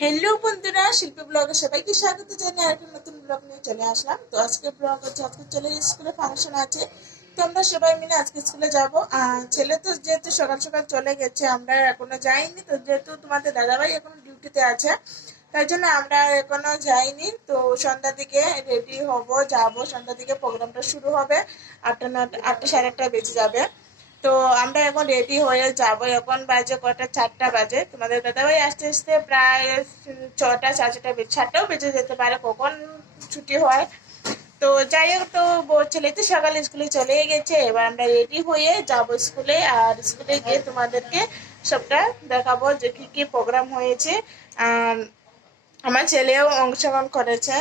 Hello বন্ধুরা, শিল্পী ব্লগে সবাইকে স্বাগত জানিয়ে আরেকটা নতুন ব্লগ নিয়ে চলে আসলাম। তো আজকে ব্লগ হচ্ছে, আজকে চলে স্কুলে ফাংশন আছে। তো আমরা সবাই মিলে আজকে স্কুলে যাব। আর ছেলে তো যেহেতু সকাল সকাল চলে গেছে, আমরা এখনও যাইনি। তো যেহেতু তোমাদের দাদাভাই এখনও ডিউটিতে আছে, তাই জন্য আমরা এখনও যাইনি। তো সন্ধ্যার দিকে রেডি হব, যাব। সন্ধ্যার দিকে প্রোগ্রামটা শুরু হবে। আটটা নটা, আটটা সাড়ে আটটা বেজে যাবে। তো আমরা এখন রেডি হয়ে যাব। এখন বাজে কটা? চারটা বাজে। তোমাদের দাদাভাই আস্তে আস্তে প্রায় ছটা, সাড়ে ছটা সাতটাও বেজে যেতে পারে, কখন ছুটি হয়। তো যাই হোক, তো ছেলে তো সকালে স্কুলে চলে গেছে। এবার আমরা রেডি হয়ে যাব স্কুলে। আর স্কুলে গিয়ে তোমাদেরকে সবটা দেখাবো যে কি কি প্রোগ্রাম হয়েছে। আর আমার ছেলেও অংশগ্রহণ করেছে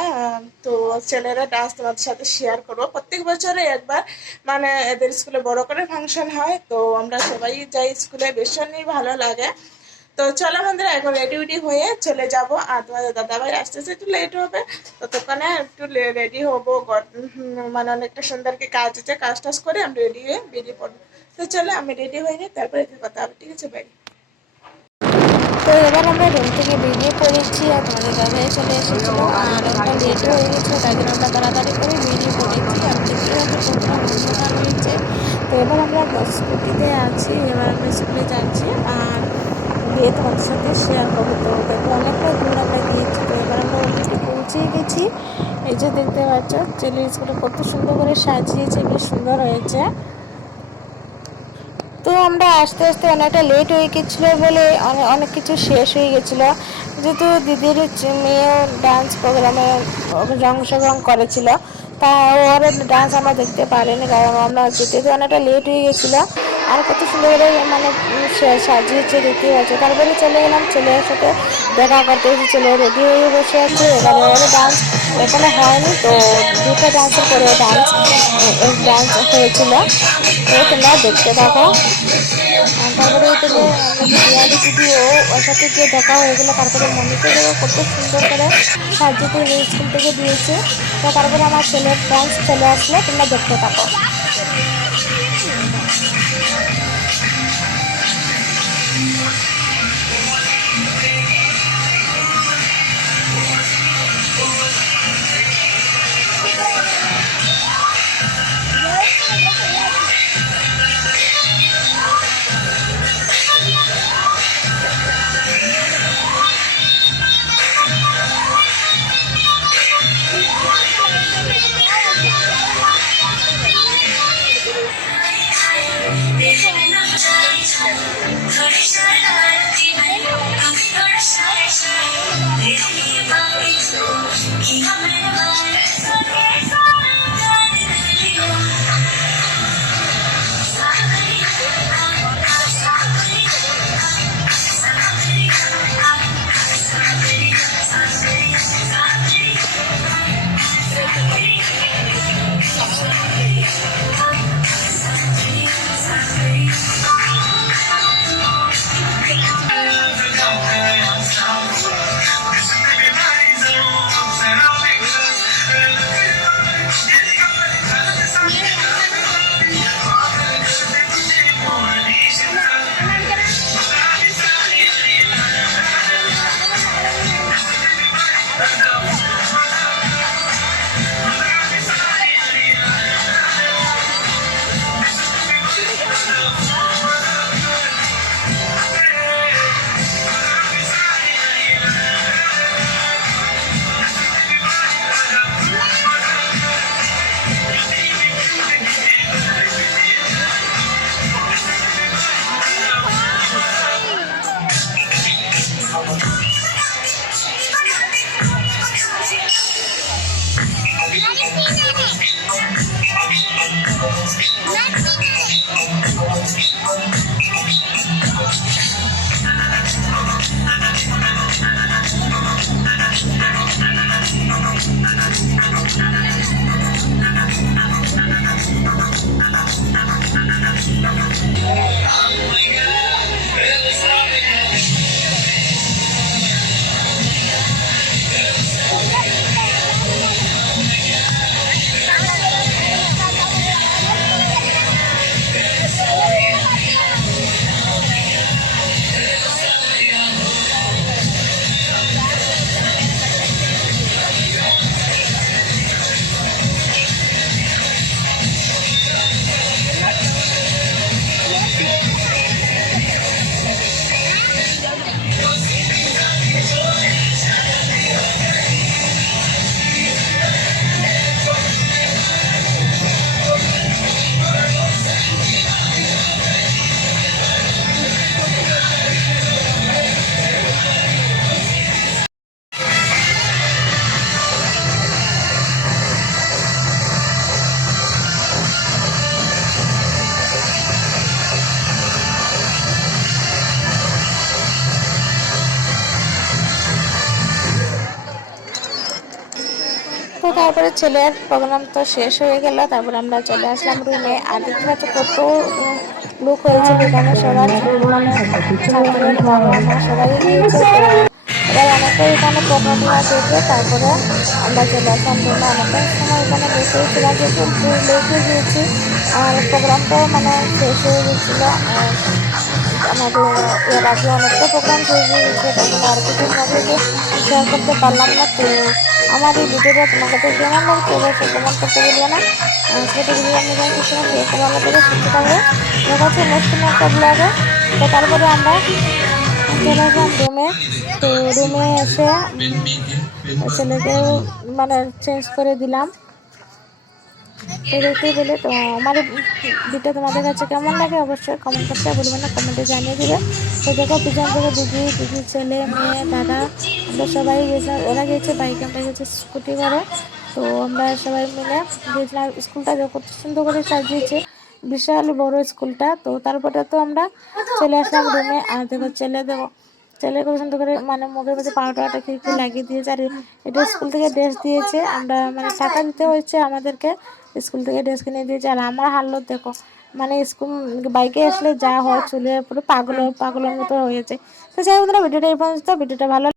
তো ছেলেরা ডান্স তোমাদের সাথে শেয়ার করব। প্রত্যেক বছরে একবার মানে এদের স্কুলে বড় করে ফাংশন হয়, তো আমরা সবাই যাই স্কুলে ভীষণই ভালো লাগে। তো চলো বন্ধুরা, এখন রেডি উডি হয়ে চলে যাব। আর তোমাদের দাদাভাই আসতে আসতে একটু লেট হবে। ততক্ষণে একটু রেডি হব। মানে অনেকটা সুন্দরকে কাজ আছে, কাজ টাজ করে আমি রেডি হয়ে বেরিয়ে পড়ব। তো চলো, আমি রেডি হয়ে নিই, তারপরে কথা হবে। ঠিক আছে বাই এবার আমরা রুম থেকে বেরিয়ে পড়েছি আর তোমাদের দাদাই চলে এসেছিল আর একটা লেট হয়ে গেছিল তাই জন্য আমরা তাড়াতাড়ি করে বেরিয়ে পড়েছি। আর দেখতে পাচ্ছি প্রোগ্রাম অনুষ্ঠান হয়েছে। তো এবার আমরা স্কুটিতে আছি, এবার আমরা স্কুলে যাচ্ছি। আর গিয়ে তোমাদের সাথে শেয়ার করব। তো দেখো, অনেকটা দূর আমরা গিয়েছি, তো এবার আমরা ওদিকে পৌঁছেই গেছি। এই যে দেখতে পাচ্ছ ছেলের স্কুলে কত সুন্দর করে সাজিয়েছে, বেশ সুন্দর হয়েছে। তো আমরা আস্তে আস্তে অনেকটা লেট হয়ে গেছিল বলে অনেক কিছু শেষ হয়ে গেছিল। যেহেতু দিদির মেয়ে ডান্স প্রোগ্রামে অংশগ্রহণ করেছিল, তা ওর ডান্স আমরা দেখতে পারিনি কারণ আমরা যেতে অনেকটা লেট হয়ে গেছিল। আর কত সুন্দর করে মানে সাজিয়েছে দেখতে পাচ্ছে তারপরে চলে গেলাম ছেলের সাথে দেখা করতে এসে ছেলে রেডি হয়ে বসে আছে। এবারে ওর ডান্স এখনও হয়নি, তো দুটো ডান্সের পরে ডান্স ডান্স হয়েছিল। তো তোমরা দেখতে থাকো। তারপরে থেকে আমরা দিদি ওর সাথে গিয়ে দেখা হয়ে গেলো তারপরে দেখো কত সুন্দর করে সাহায্য করে স্কুল থেকে দিয়েছে। তো তারপরে আমার ছেলের ফ্রেন্ডস চলে আসলে তোমরা দেখতে থাকো। Yeah. তারপরে ছেলের প্রোগ্রাম তো শেষ হয়ে গেল, তারপরে আমরা চলে আসলাম রুমে আর দেখতে পাচ্ছ কত লোক হয়েছিল এখানে সবার। সবাই এবার অনেকটাই এখানে প্রোগ্রামগুলো দেখে তারপরে আমরা চলে আসলাম রুমে অনেকটা সময় এখানে বসেছিলাম যেহেতু লেগে গিয়েছি। আর প্রোগ্রামটাও মানে শেষ হয়ে গেছিল আমাদের এর আগে অনেকটা প্রোগ্রাম শেষ হয়ে গেছে আর কিছু শেয়ার করতে পারলাম না, তো আমার এই ভিডিওটা তোমার কাছে কেমন লাগছে অবশ্যই কমেন্ট করতে বলবে না? সেটা ভিডিও আমি কিছু সময় সেই ভালো থেকে শিখতে পারবে দেখা হচ্ছে নেক্সট কোনো একটা ব্লগে তো তারপরে আমরা চলে আসলাম রুমে তো রুমে এসে ছেলেকে মানে চেঞ্জ করে দিলাম। তো পেলে তো আমার ভিডিও তোমাদের কাছে কেমন লাগে অবশ্যই কমেন্ট করতে বলবে না কমেন্টে জানিয়ে দেবে। তো দেখো পিছন থেকে দিদি দিদি ছেলে, মেয়ে, দাদা, আমরা সবাই গেছে, ওরা গেছে, বাইক আমরা গেছে স্কুটি করে। তো আমরা সবাই মিলে গিয়েছিলাম স্কুলটা কত সুন্দর করে সাজিয়েছে। বিশাল বড় স্কুলটা তো তারপরে তো আমরা চলে আসলাম রুমে আর দেখো, ছেলে দেখো ছেলে খুব সুন্দর করে মানে মুখের মধ্যে পাউডারটা কি কি লাগিয়ে দিয়েছে আর এটা স্কুল থেকে ড্রেস দিয়েছে। আমরা মানে টাকা দিতে হয়েছে আমাদেরকে স্কুল থেকে ড্রেস কিনে দিয়েছে। আর আমার হালত দেখো মানে স্কুল বাইকে আসলে যা হয় চলে পুরো পাগল পাগলের মতো হয়েছে। তো যাই বন্ধুরা, ভিডিওটা এই পর্যন্ত। ভিডিওটা ভালো